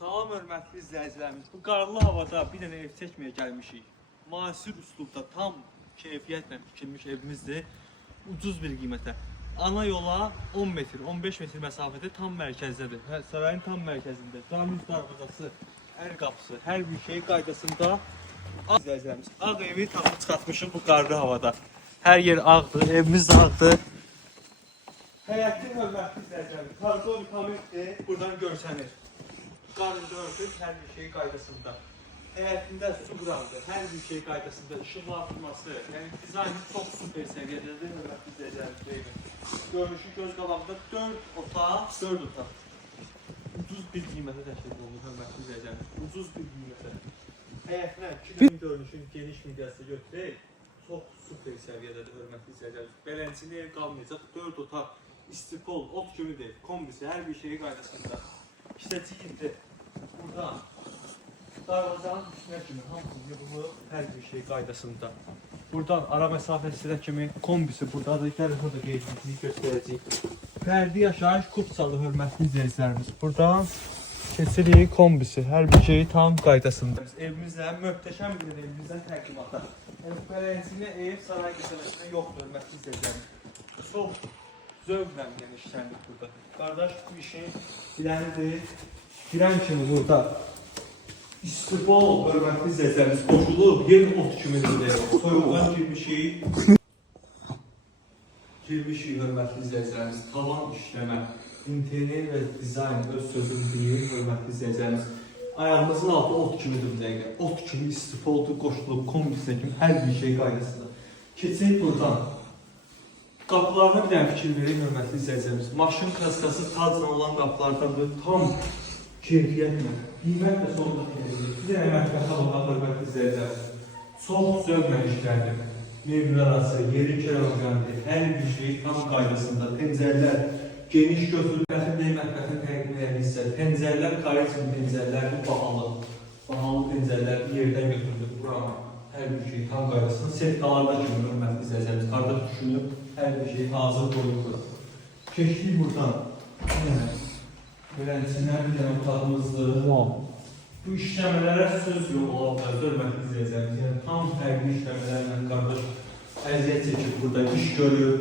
Salam hörmətli izləyicilərimiz. Bu qarlı havada bir dənə ev çəkməyə gəlmişik. Müasir üslubda tam keyfiyyətlə tikilmiş evimizdir. Ucuz bir qiymətə. Ana yola 10 metr, 15 metr məsafədə tam mərkəzdədir. Sarayın tam mərkəzində. Damız darvazası, hər qapısı, hər bir şey qaydasında. İzləyicilərimiz, ağ evi tapıb çıxartmışıq bu qarlı havada. Hər yer ağdır, evimiz də ağdır. Həyətin hörmətli izləyicilərimiz, koridor kamerdir, buradan görsənir. Qarında örtük, hər bir şey qaydasında. Həyətində su qırandır, hər bir şey qaydasında. Işıqlandırması, yəni dizaynı çox super səviyyədədir, hörmətli izləyicilərimiz evin. Görünüşü göz qabağında 4 otaq. Ucuz bir qiymətə təşkil olunur, hörmətli izləyicilərimiz. Ucuz bir qiymətə. Həyətinə 2 görünüşün geniş miqyasda götürək, çox super səviyyədədir, hörmətli izləyicilərimiz. Beləncini ev qalmayacaq, 4 otaq, istifol, ot kimidir, kombisi, hər bir şey qaydasında. İşletici burada darvazanın üstüne kimi hamısı yığılıb, hər bir şey qaydasında. Buradan ara məsafəsinə kimi kombisi buradadır, gəlin burada qeydimizi göstərəcəyik. Fərdi yaşayış kupsalı hörmətli izləyicilərimiz. Buradan keçirik kombisi, hər bir şey tam qaydasında. Evimizlə möhtəşəm bir evimizdən təqdimata. Yəni beləncini ev saray qəsəbəsində yoxdur hörmətli izləyicilərimiz. Çox zövqlə genişləndik burada. Qardaş bu işin bilənidir. Girən kimi burada istifol hörmətli izləyicilərimiz qoşulub, yer ot kimidir. Soyuqdan girmişik hörmətli izləyicilərimiz. Tavan işləmə, interyer və dizayn öz sözünü deyir hörmətli izləyicilərimiz. Ayağımızın altı ot kimidir bu dəqiqə. Ot kimi istifoldur, qoşulub, kombisinə kimi hər bir şey qaydasında. Keçək buradan. Qapılarına bir dənə fikir verin hörmətli izləyicilərimiz. Maşın kaskası tacla olan qapılardadır, tam keyfiyyətlə. Qiymət də sonunda fikirdir. Bir dənə mətbəxə olan hörmətli izləyicilərimiz. Çox zövqlə işləndir. Mebel arası, yeri keramikdir, hər bir şey tam qaydasında. Pəncərlər geniş götürülür. Mətbəxin təqdim hissədir. Pəncərlər karizm pəncərlərdir, bahalı. Bahalı pəncərlər bir yerdən götürülür. Buranın hər bir şey tam qaydasında. Setkalarda kimi hörmətli izləyicilərimiz. Qarda düşünüb. Hər bir şey hazır qoyulur. Keçdik buradan. Beləncəsinə bir dənə otağımızdır. Bu işləmələrə söz yox ola bilər, hörmətli izləyicilərimiz. Yəni tam fərqli işləmələrlə qardaş əziyyət çəkib burada iş görür.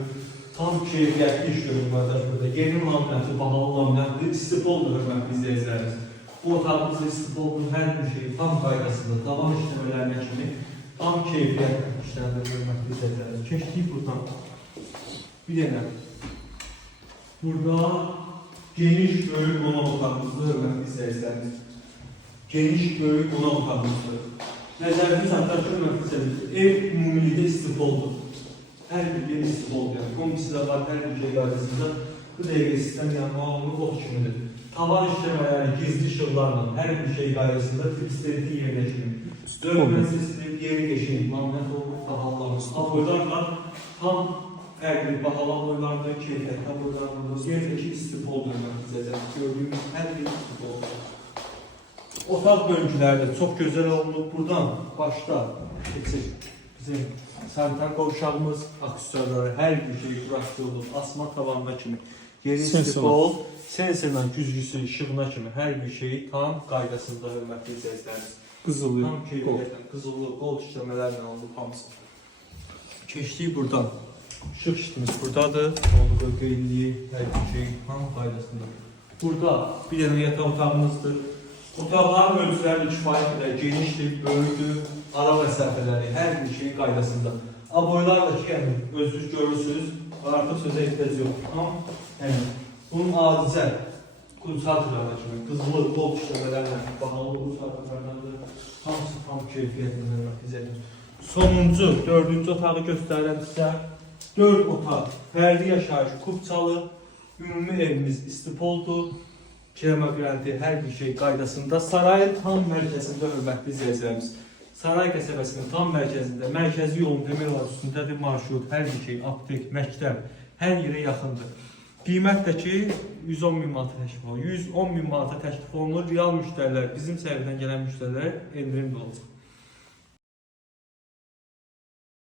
Tam keyfiyyətli iş görür qardaş burada. Yeni laminatı, bahalı laminatı, istifoldur hörmətli izləyicilərimiz. Bu otağımızda istifoldur, hər bir şey tam qaydasında, tavan işləmələrinə kimi tam keyfiyyətli işləmlər hörmətli izləyicilərimiz. Keçdik buradan. Bir dənə. Burada geniş böyük qonaq otağımızdır, hörmətli izləyicilərimiz. Geniş böyük qonaq otağımızdır. Nəzəriniz haqqında hörmətli izləyicilərimiz. Ev ümumilikdə istifoldur. Hər bir yer istifoldur. Yəni kombisi də var, hər bir şey qaydasında. Bu dəqiqə sistem yanmalı ot kimidir. Tavan işləmələri, gizli işıqlarla, hər bir şey qaydasında istediyi yerdə kimi. Dövməsi istəyib yeri geçin, laminat olub, tavanlarımız. Aboylarla tam fərqli bahalı aboylardır, keyfiyyətli aboylardır. Yerdəki istifoldur, gördüyümüz hər bir istifoldur. Otaq bölgüləri də çox gözəl olunub. Buradan başda keçir bizim sanitar qovşağımız, aksesuarları, hər bir şey quraşdı olub. Asma tavanda kimi, yeri istifol, sensorla güzgüsü, işığına kimi hər bir şey tam qaydasında hörmətli izləyicilərimiz. Qızılı, tam keyfiyyətlə, qızılı, qol işləmələrlə olub hamısı. Keçdik buradan. İşıq işimiz buradadır. Olduğu qeyliliyi, hər bir şey tam qaydasında. Burada bir dənə yataq otağımızdır. Otaqların ölçüləri kifayətlə genişdir, böyükdür, ara məsafələri, hər bir şey qaydasında. Aboylar da ki, özünüz görürsünüz, artıq sözə ehtiyac yoxdur. Bunun adicə qulçatırlarına kimi, qızılı, qol işləmələrlə, bahalı qulçatırlardandır. Hamısı tam keyfiyyətlə. Sonuncu, dördüncü otağı göstərəm sizə. 4 otaq, fərdi yaşayış, kupçalı, ümumi evimiz istifoldur. Keramikləndi, hər bir şey qaydasında. Sarayın tam mərkəzində hörmətli izləyicilərimiz. Saray qəsəbəsinin tam mərkəzində, mərkəzi yolun demək olar üstündədir marşrut, hər bir şey, aptek, məktəb, hər yerə yaxındır. Qiymət də ki 110.000 manata təklif olunur. 110.000 manata təklif olunur. Real müştərilər, bizim səhvdən gələn müştərilər endirim də olacaq.